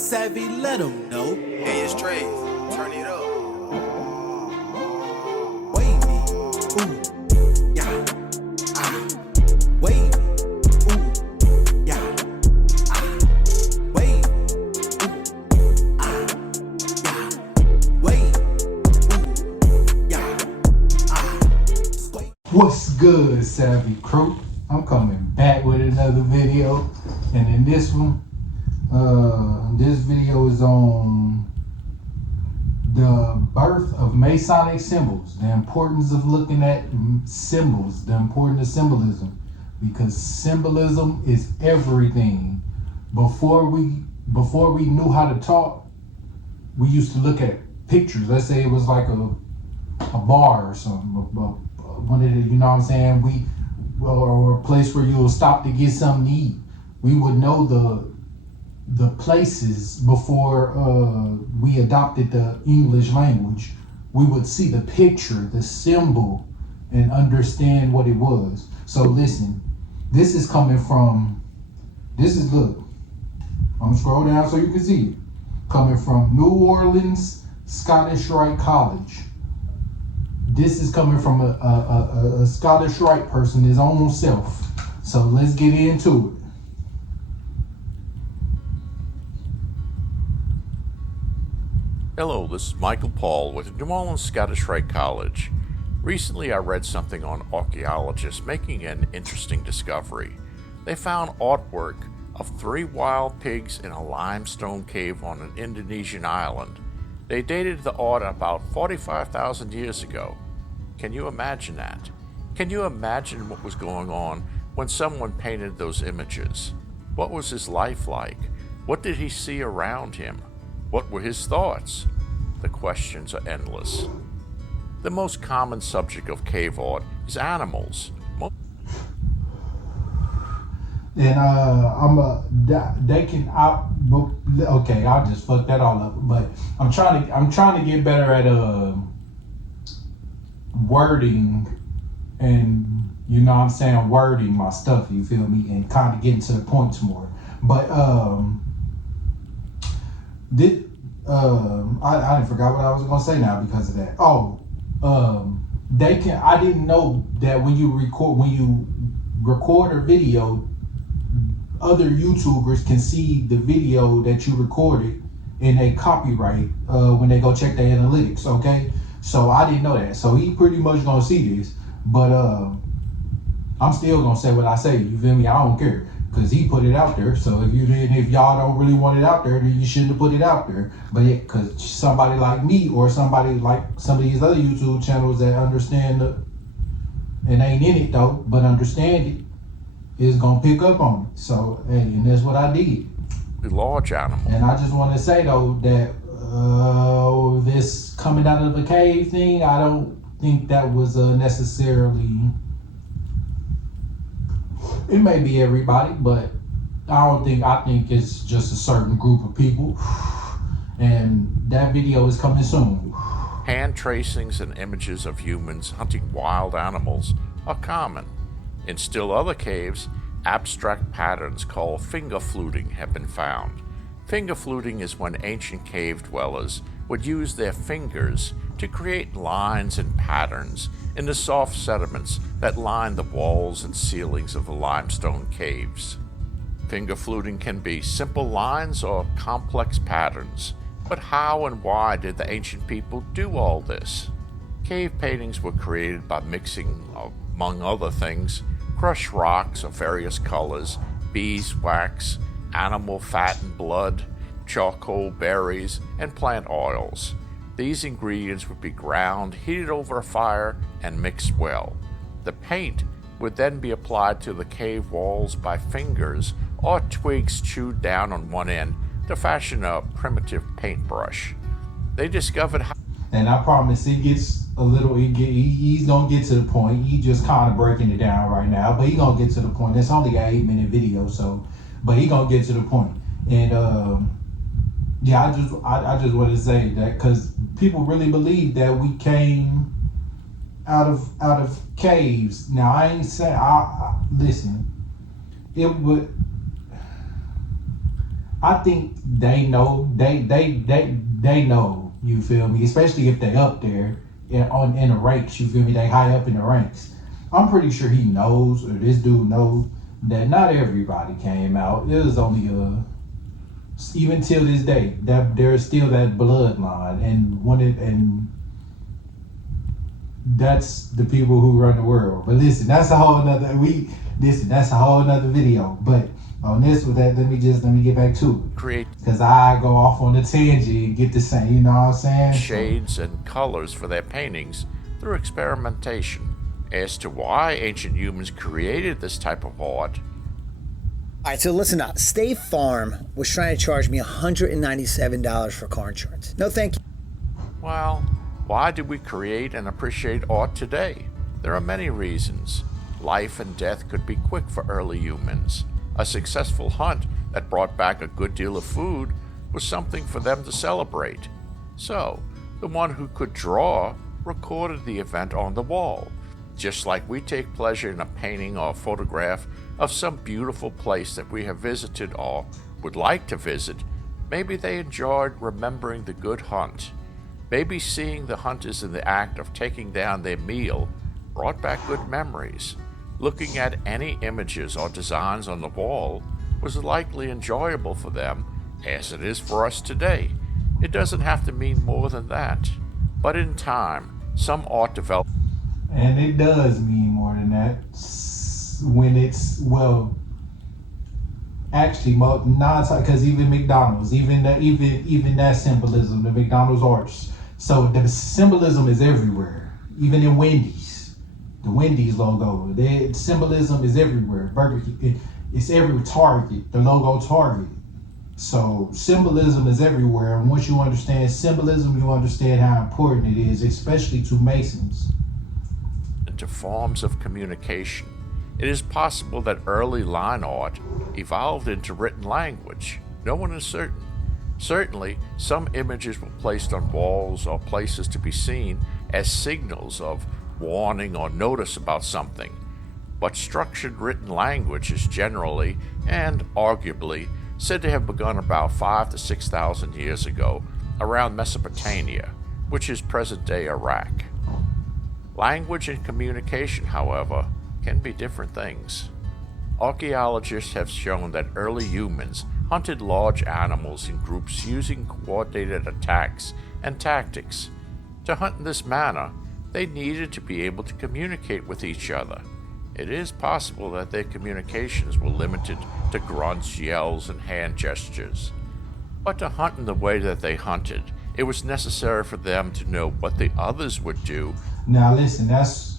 Savvy, let them know. Hey, it's Trey. Turn it up. Wavy, ooh, yeah, ah. Wavy, ooh, yeah, ah. Wavy, ooh, ah, yeah. Wavy, ooh, yeah, ah. What's good, Savvy crew? I'm coming back with another video, and in this one, this video is on the birth of Masonic symbols, the importance of looking at symbols, the importance of symbolism, because symbolism is everything. Before we knew how to talk, we used to look at pictures. Let's say it was like a bar or something, one of the, you know what I'm saying, or a place where you'll stop to get something to eat. We would know the places before we adopted the English language. We would see the picture, the symbol, and understand what it was. So listen, this is coming from, look, I'm gonna scroll down so you can see it. Coming from New Orleans Scottish Rite College. This is coming from a Scottish Rite person, his own self. So let's get into it. Hello, this is Michael Paul with New Orleans Scottish Rite College. Recently I read something on archaeologists making an interesting discovery. They found artwork of 3 wild pigs in a limestone cave on an Indonesian island. They dated the art about 45,000 years ago. Can you imagine that? Can you imagine what was going on when someone painted those images? What was his life like? What did he see around him? What were his thoughts? The questions are endless. The most common subject of cave art is animals. And okay, I'll just fuck that all up. But I'm trying to get better at wording, and you know what I'm saying, wording my stuff, you feel me, and kind of getting to the points more. But I forgot what I was gonna say now because of that. I didn't know that when you record a video, other YouTubers can see the video that you recorded and they copyright when they go check the analytics, okay? So I didn't know that. So he pretty much gonna see this, but I'm still gonna say what I say, you feel me? I don't care, because he put it out there. So if y'all don't really want it out there, then you shouldn't have put it out there. But because somebody like me or somebody like some of these other YouTube channels that understand and ain't in it though, but understand it, is gonna pick up on it. So hey, and that's what I did. Large animal. And I just want to say though that this coming out of a cave thing, I don't think that was necessarily. It may be everybody, but I think it's just a certain group of people. And that video is coming soon. Hand tracings and images of humans hunting wild animals are common. In still other caves, abstract patterns called finger fluting have been found. Finger fluting is when ancient cave dwellers would use their fingers to create lines and patterns in the soft sediments that line the walls and ceilings of the limestone caves. Finger fluting can be simple lines or complex patterns. But how and why did the ancient people do all this? Cave paintings were created by mixing, among other things, crushed rocks of various colors, beeswax, animal fat and blood, charcoal, berries, and plant oils. These ingredients would be ground, heated over a fire, and mixed well. The paint would then be applied to the cave walls by fingers or twigs chewed down on one end to fashion a primitive paintbrush. They discovered how. And I promise it gets a little, he's gonna get to the point. He just kind of breaking it down right now, but he gonna get to the point. It's only an 8-minute video, so, but he gonna get to the point. And yeah, I just want to say that because people really believe that we came out of caves. Now I ain't saying, listen, it would. I think they know. They know. You feel me? Especially if they up there in the ranks. You feel me? They high up in the ranks. I'm pretty sure he knows, or this dude knows, that not everybody came out. It was only even till this day that there's still that bloodline, and that's the people who run the world. But listen, that's a whole nother video. But on this with that, let me get back to it. Create Because I go off on the tangent and get the same, you know what I'm saying? shades and colors for their paintings through experimentation. As to why ancient humans created this type of art, All right, so listen up. State Farm was trying to charge me $197 for car insurance. No, thank you. well, why do we create and appreciate art today? There are many reasons. Life and death could be quick for early humans. A successful hunt that brought back a good deal of food was something for them to celebrate. So, the one who could draw recorded the event on the wall. Just like we take pleasure in a painting or a photograph of some beautiful place that we have visited or would like to visit, maybe they enjoyed remembering the good hunt. Maybe seeing the hunters in the act of taking down their meal brought back good memories. Looking at any images or designs on the wall was likely enjoyable for them, as it is for us today. It doesn't have to mean more than that. But in time, some art developed. And it does mean more than that when it's, well, actually, because even McDonald's, even that symbolism, the McDonald's arch. So the symbolism is everywhere, even in Wendy's, the Wendy's logo. The symbolism is everywhere. Burger King, it's everywhere. Target, the logo Target. So symbolism is everywhere, and once you understand symbolism, you understand how important it is, especially to Masons. Into forms of communication. It is possible that early line art evolved into written language. No one is certain. Certainly, some images were placed on walls or places to be seen as signals of warning or notice about something. But structured written language is generally, and arguably, said to have begun about 5,000 to 6,000 years ago around Mesopotamia, which is present-day Iraq. Language and communication, however, can be different things. Archaeologists have shown that early humans hunted large animals in groups using coordinated attacks and tactics. To hunt in this manner, they needed to be able to communicate with each other. It is possible that their communications were limited to grunts, yells, and hand gestures. But to hunt in the way that they hunted, it was necessary for them to know what the others would do. Now listen, that's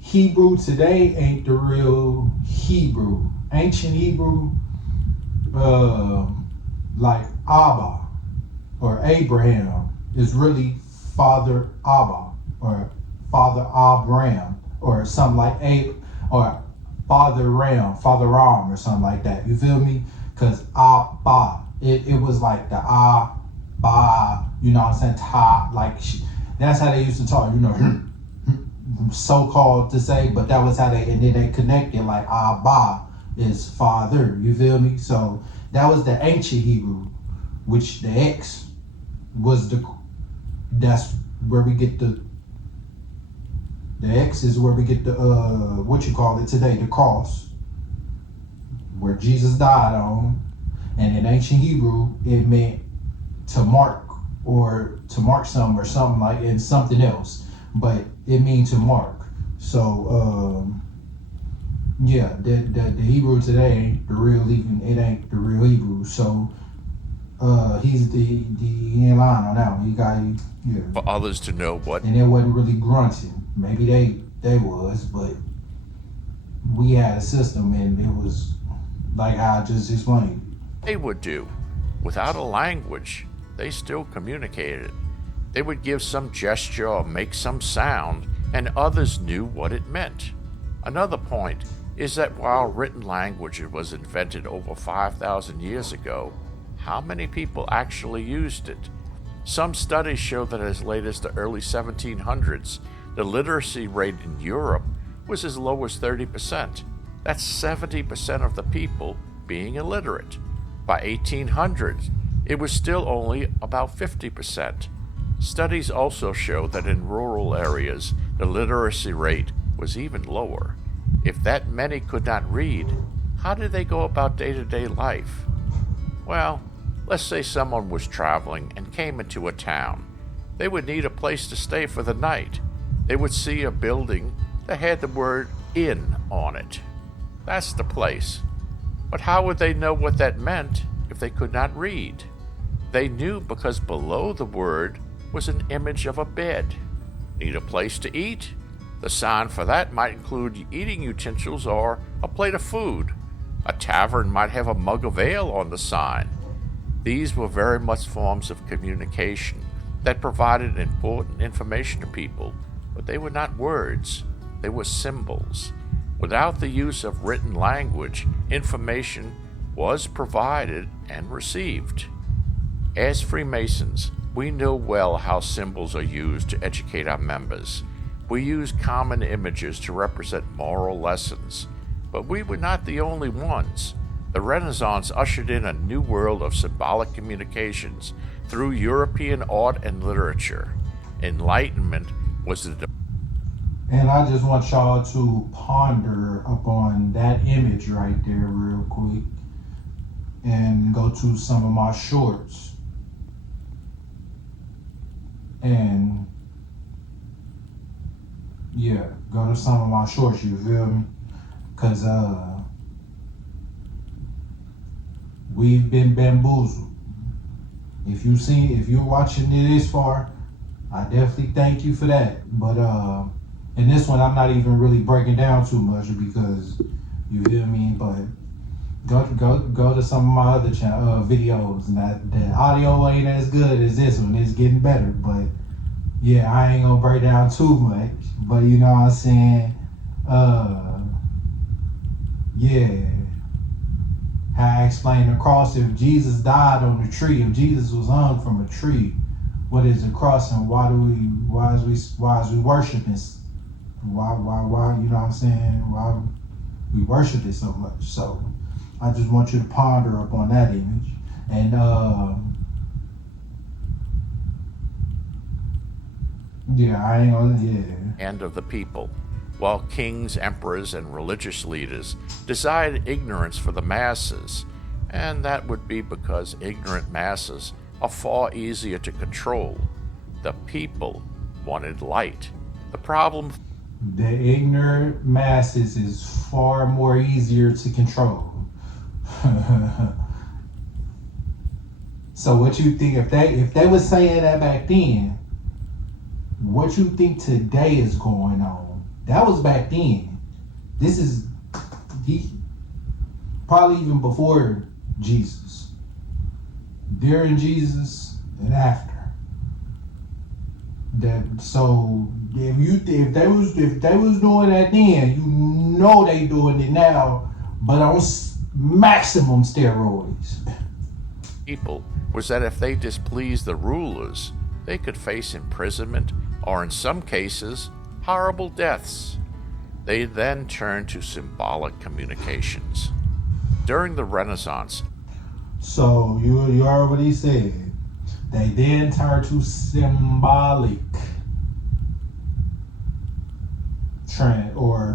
Hebrew today ain't the real Hebrew. Ancient Hebrew, like Abba or Abraham, is really Father Abba or Father Abraham or something like or Father Ram or something like that. You feel me? Because Abba, it was like the Abba, you know what I'm saying? Ta, like that's how they used to talk, you know, so-called to say, but that was how and then they connected like Abba is father, you feel me? So that was the ancient Hebrew, which the X was that's where we get the X is where we get the what you call it today, the cross, where Jesus died on. And in ancient Hebrew it meant to mark something or something like, and something else, but it means to mark. So yeah, the Hebrew today ain't the real, even it ain't the real Hebrew. So he's the in line on that one. He got, yeah. For others to know what. And it wasn't really grunting. Maybe they was, but we had a system, and it was like how I just explained. They would do. Without a language, they still communicated. They would give some gesture or make some sound, and others knew what it meant. Another point is that while written language was invented over 5,000 years ago, how many people actually used it? Some studies show that as late as the early 1700s, the literacy rate in Europe was as low as 30%. That's 70% of the people being illiterate. By 1800, it was still only about 50%. Studies also show that in rural areas, the literacy rate was even lower. If that many could not read, how did they go about day-to-day life? Well, let's say someone was traveling and came into a town. They would need a place to stay for the night. They would see a building that had the word inn on it. That's the place. But how would they know what that meant if they could not read? They knew because below the word was an image of a bed. Need a place to eat? The sign for that might include eating utensils or a plate of food. A tavern might have a mug of ale on the sign. These were very much forms of communication that provided important information to people, but they were not words, they were symbols. Without the use of written language, information was provided and received. As Freemasons, we know well how symbols are used to educate our members. We use common images to represent moral lessons, but we were not the only ones. The Renaissance ushered in a new world of symbolic communications through European art and literature. Enlightenment was the And I just want y'all to ponder upon that image right there real quick and go to some of my shorts. And yeah, go to some of my shorts, you feel me? Cause we've been bamboozled. If you're watching it this far, I definitely thank you for that. But in this one, I'm not even really breaking down too much because you feel me. But go to some of my other videos. And the audio ain't as good as this one. It's getting better, but yeah, I ain't gonna break down too much. But you know what I'm saying? Yeah. How I explained the cross. If Jesus died on the tree, if Jesus was hung from a tree, what is the cross, and why is we worshiping? Why, you know what I'm saying? Why we worship it so much? So I just want you to ponder up on that image. And yeah, I ain't gonna, yeah. and of the people, while kings, emperors, and religious leaders desired ignorance for the masses, and that would be because ignorant masses are far easier to control. The people wanted light. The problem... The ignorant masses is far more easier to control. So what you think, if they was saying that back then, what you think today is going on? That was back then. This is probably even before Jesus, during Jesus, and after. That so if they was doing that then, you know they doing it now, but on maximum steroids. people was that if they displeased the rulers, they could face imprisonment or, in some cases, horrible deaths. They then turned to symbolic communications. During the Renaissance, So you already said they then turned to symbolic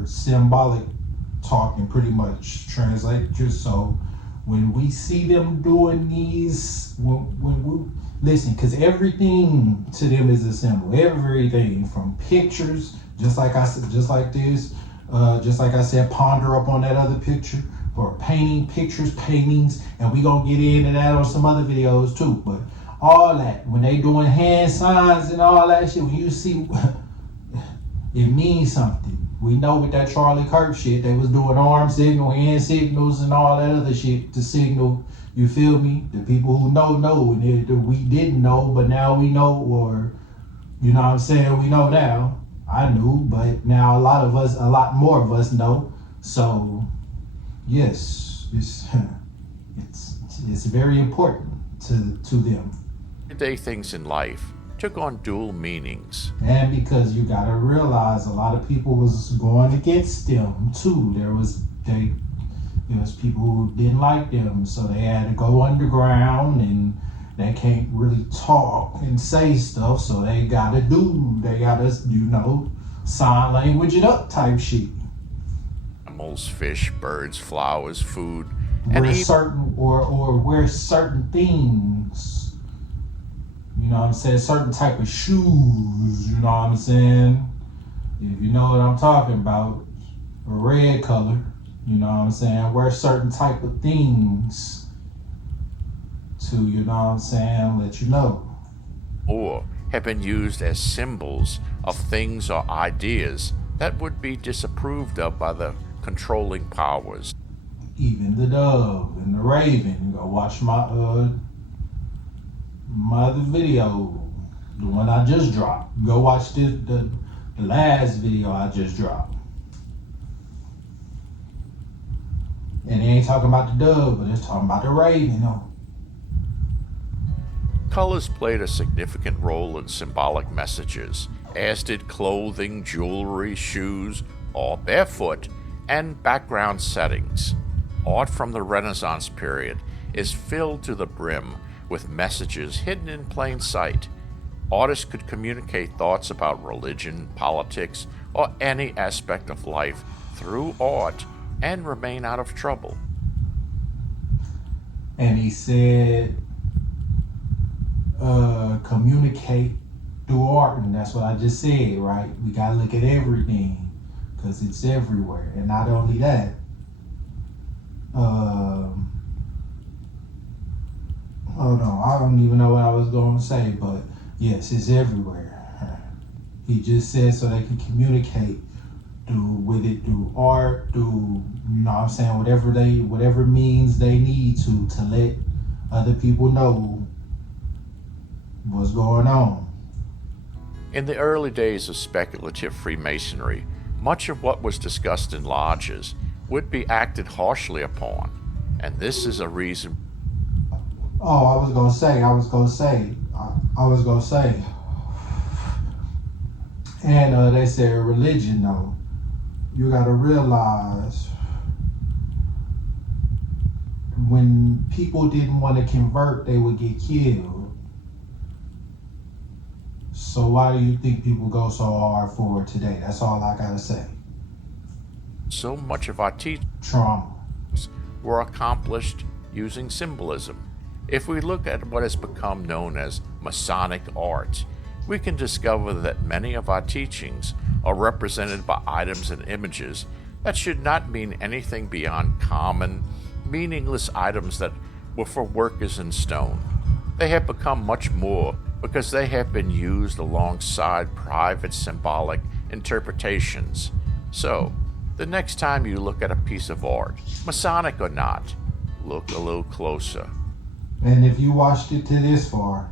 symbolic talking, pretty much translate. Just so when we see them doing these, when we listen, because everything to them is a symbol. Everything from pictures, just like I said, just like this, just like I said, ponder up on that other picture, or paintings, and we gonna get into that on some other videos too. But all that, when they doing hand signs and all that shit, when you see, it means something. We know with that Charlie Kirk shit, they was doing arm signal, hand signals, and all that other shit to signal. You feel me? The people who know, and we didn't know, but now we know, or you know what I'm saying? We know now. I knew, but now a lot more of us know. So yes, it's very important to them. everyday things in life took on dual meanings. And because you gotta realize a lot of people was going against them too. There's people who didn't like them, so they had to go underground, and they can't really talk and say stuff, so they gotta sign language it up type shit. Animals, fish, birds, flowers, food, and Wear even certain or wear certain things. You know what I'm saying? Certain type of shoes, you know what I'm saying? If you know what I'm talking about, a red color, you know what I'm saying? Wear certain type of things to, you know what I'm saying, let you know. or have been used as symbols of things or ideas that would be disapproved of by the controlling powers. Even the dove and the raven. Go watch my other video, the one I just dropped. Go watch the last video I just dropped. And they ain't talking about the dove, but it's talking about the raven, though. Colors played a significant role in symbolic messages, as did clothing, jewelry, shoes, all barefoot, and background settings. Art from the Renaissance period is filled to the brim with messages hidden in plain sight. Artists could communicate thoughts about religion, politics, or any aspect of life through art and remain out of trouble. And he said, communicate through art, and that's what I just said, right? We gotta look at everything, because it's everywhere. And not only that, hold on, I don't even know what I was going to say, but yes, it's everywhere. He just said so they can communicate through art, through, you know what I'm saying, whatever means they need to let other people know what's going on. In the early days of speculative Freemasonry, much of what was discussed in lodges would be acted harshly upon, and this is a reason. Oh, I was gonna say. And they said religion, though. You gotta realize when people didn't want to convert, they would get killed. So why do you think people go so hard for it today? That's all I gotta say. So much of our teachings Trauma. were accomplished using symbolism. If we look at what has become known as Masonic art, we can discover that many of our teachings are represented by items and images that should not mean anything beyond common, meaningless items that were for workers in stone. They have become much more because they have been used alongside private symbolic interpretations. So, the next time you look at a piece of art, Masonic or not, look a little closer. And if you watched it to this far,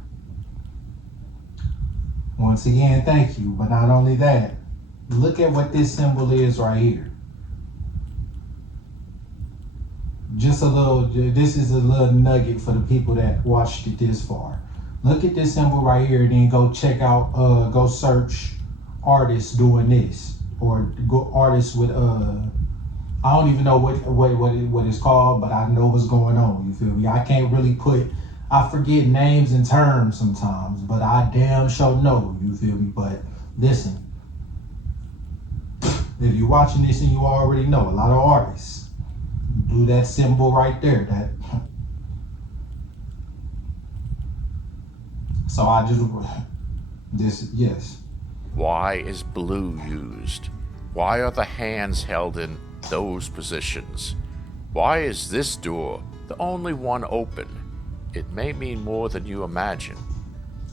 once again, thank you. But not only that, look at what this symbol is right here. This is a little nugget for the people that watched it this far. Look at this symbol right here, then go check out, go search artists doing this, or go artists with, I don't even know what it's called, but I know what's going on, you feel me? I can't really I forget names and terms sometimes, but I damn sure know, you feel me? But listen, if you're watching this and you already know, a lot of artists do that symbol right there, so yes. Why is blue used? Why are the hands held in those positions? Why is this door the only one open? It may mean more than you imagine.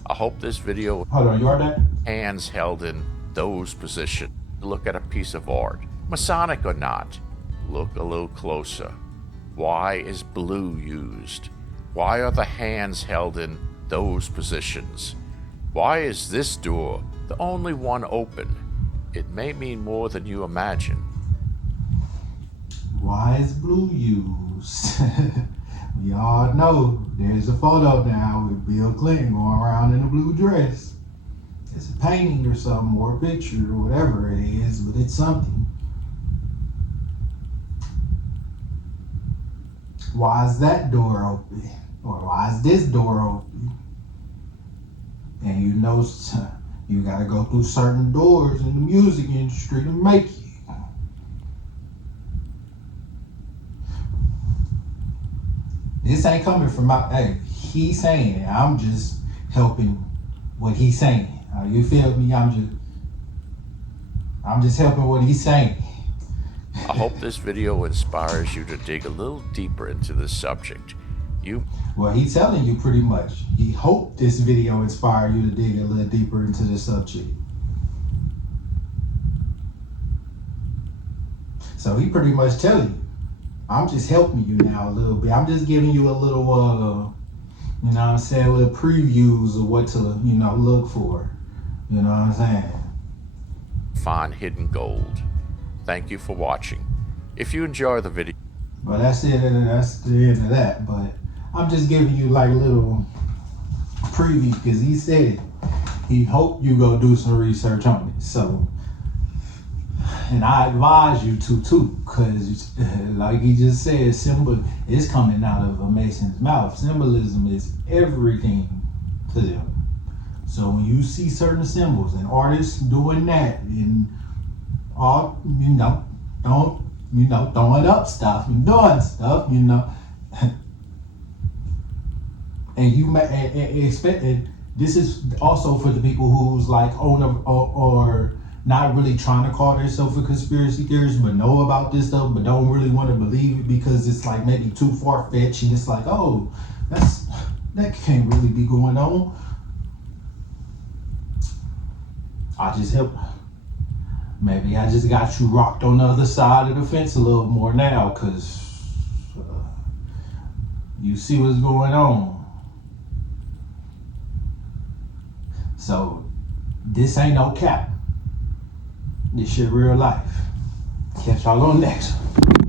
I hope this video. Hold on, you heard that? Hands held in those positions. Look at a piece of art, Masonic or not. Look a little closer. Why is blue used? Why are the hands held in those positions? Why is this door the only one open? It may mean more than you imagine. Why is blue used? We all know there's a photo now with Bill Clinton going around in a blue dress. It's a painting or something, or a picture, or whatever it is, but it's something. why is that door open? Or why is this door open? And you know, you gotta go through certain doors in the music industry to make it. This ain't coming from he's saying it. I'm just helping what he's saying. You feel me? I'm just helping what he's saying. I hope this video inspires you to dig a little deeper into this subject. Well, he's telling you pretty much. He hoped this video inspired you to dig a little deeper into the subject. So he pretty much telling you, I'm just helping you now a little bit. I'm just giving you a little, you know what I'm saying, little previews of what to, look for. You know what I'm saying? Find hidden gold. Thank you for watching. If you enjoy the video, well, that's it. That's the end of that. But I'm just giving you like little preview because he said he hoped you go do some research on it. So, and I advise you to too, because like he just said, symbol is coming out of a Mason's mouth. Symbolism is everything to them. So when you see certain symbols and artists doing that and all, throwing up stuff and doing stuff, and you may expect it. This is also for the people who's like own or not really trying to call themselves a conspiracy theorist, but know about this stuff, but don't really want to believe it because it's like maybe too far-fetched, and it's like, oh, that can't really be going on. Maybe I just got you rocked on the other side of the fence a little more now, because you see what's going on. So this ain't no cap. This shit real life. Catch y'all on next one.